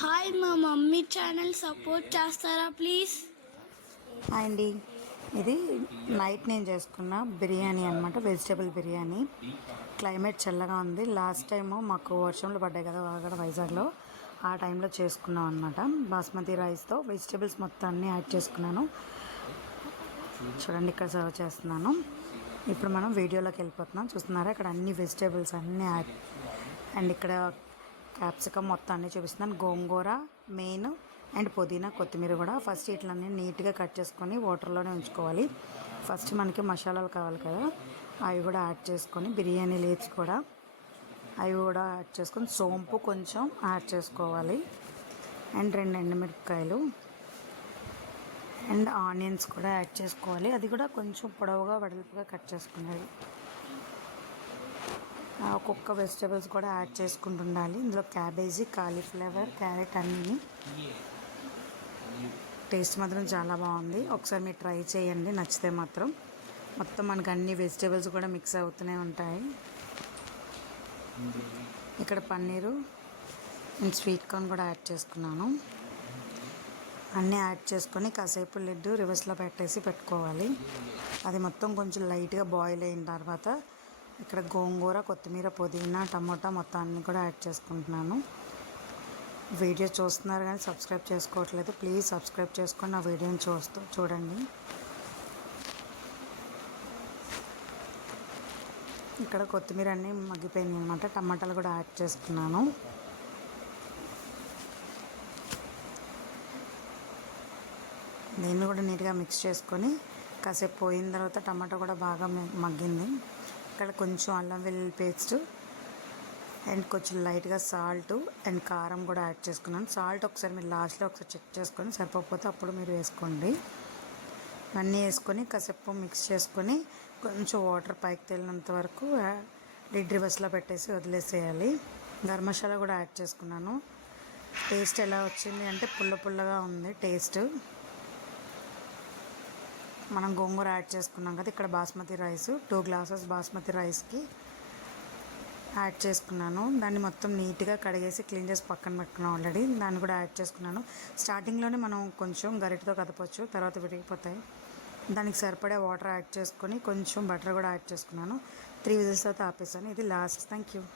Hi, మా mummy channel support చేస్తారా please? Hi అండి. ఇది నైట్ నేను చేసుకున్న బిర్యానీ అనమాట, వెజిటేబుల్ బిర్యానీ. క్లైమేట్ చల్లగా ఉంది. లాస్ట్ టైము మాకు వర్షంలో పడ్డాయి కదా అక్కడ వైజాగ్లో, ఆ టైంలో చేసుకున్నాం అనమాట. బాస్మతి రైస్తో వెజిటేబుల్స్ మొత్తం అన్నీ యాడ్ చేసుకున్నాను. చూడండి, ఇక్కడ సర్వ్ చేస్తున్నాను. ఇప్పుడు మనం వీడియోలోకి వెళ్ళిపోతున్నాం. చూస్తున్నారా, ఇక్కడ అన్ని వెజిటేబుల్స్ అన్నీ యాడ్, అండ్ ఇక్కడ క్యాప్సికమ్ మొత్తం అన్నీ చూపిస్తున్నాను. గోంగూర మెయిన్, అండ్ పుదీనా, కొత్తిమీర కూడా. ఫస్ట్ ఇట్లన్నీ నీట్గా కట్ చేసుకొని వాటర్లోనే ఉంచుకోవాలి. ఫస్ట్ మనకి మసాలాలు కావాలి కదా, అవి కూడా యాడ్ చేసుకొని, బిర్యానీ లీవ్స్ కూడా అవి కూడా యాడ్ చేసుకొని, సోంపు కొంచెం యాడ్ చేసుకోవాలి, అండ్ 2 ఎండుమిరపకాయలు, అండ్ ఆనియన్స్ కూడా యాడ్ చేసుకోవాలి. అది కూడా కొంచెం పొడవుగా వెడల్పుగా కట్ చేసుకునేది. ఒక్కొక్క వెజిటేబుల్స్ కూడా యాడ్ చేసుకుంటుండాలి. ఇందులో క్యాబేజీ, కాలీఫ్లవర్, క్యారెట్ అన్నీ. టేస్ట్ మాత్రం చాలా బాగుంది. ఒకసారి మీరు ట్రై చేయండి, నచ్చితే మాత్రం. మొత్తం మనకు అన్ని వెజిటేబుల్స్ కూడా మిక్స్ అవుతూనే ఉంటాయి. ఇక్కడ పన్నీరు అండ్ స్వీట్ కార్న్ కూడా యాడ్ చేసుకున్నాను. అన్నీ యాడ్ చేసుకొని కాసేపు లిడ్ రివర్స్లో పెట్టేసి పెట్టుకోవాలి. అది మొత్తం కొంచెం లైట్గా బాయిల్ అయిన తర్వాత ఇక్కడ గోంగూర, కొత్తిమీర, పుదీనా, టమోటా మొత్తం అన్నీ కూడా యాడ్ చేసుకుంటున్నాను. వీడియో చూస్తున్నారు కానీ సబ్స్క్రైబ్ చేసుకోవట్లేదు. ప్లీజ్ సబ్స్క్రైబ్ చేసుకొని నా వీడియోని చూడండి. ఇక్కడ కొత్తిమీర అన్నీ మగ్గిపోయినాయి అనమాట. టమాటాలు కూడా యాడ్ చేసుకున్నాను. దీన్ని కూడా నీట్గా మిక్స్ చేసుకొని కాసేపు పోయిన తర్వాత టమాటా కూడా బాగా మగ్గింది. ఇక్కడ కొంచెం అల్లం వెల్లుల్లి పేస్ట్ అండ్ కొంచెం లైట్గా సాల్ట్ అండ్ కారం కూడా యాడ్ చేసుకున్నాను. సాల్ట్ ఒకసారి మీరు లాస్ట్లో ఒకసారి చెక్ చేసుకొని, సరిపోతే అప్పుడు మీరు వేసుకోండి. అన్నీ వేసుకొని కాసేపు మిక్స్ చేసుకొని కొంచెం వాటర్ పైకి తేలినంత వరకు లిడ్ రివర్స్లో పెట్టేసి వదిలేసేయాలి. గరం మసాలా కూడా యాడ్ చేసుకున్నాను. టేస్ట్ ఎలా వచ్చింది అంటే పుల్లగా ఉంది టేస్ట్. మనం గోంగూర యాడ్ చేసుకున్నాం కదా. ఇక్కడ బాస్మతి రైస్ 2 గ్లాసెస్ బాస్మతి రైస్కి యాడ్ చేసుకున్నాను. దాన్ని మొత్తం నీట్గా కడిగేసి క్లీన్ చేసి పక్కన పెట్టుకున్నాను ఆల్రెడీ. దాన్ని కూడా యాడ్ చేసుకున్నాను. స్టార్టింగ్లోనే మనం కొంచెం గరిటతో కదపచ్చు, తర్వాత విరిగిపోతాయి. దానికి సరిపడే వాటర్ యాడ్ చేసుకొని కొంచెం బటర్ కూడా యాడ్ చేసుకున్నాను. 3 విజిల్స్ తర్వాత ఆపేసాను. ఇది లాస్ట్. Thank you.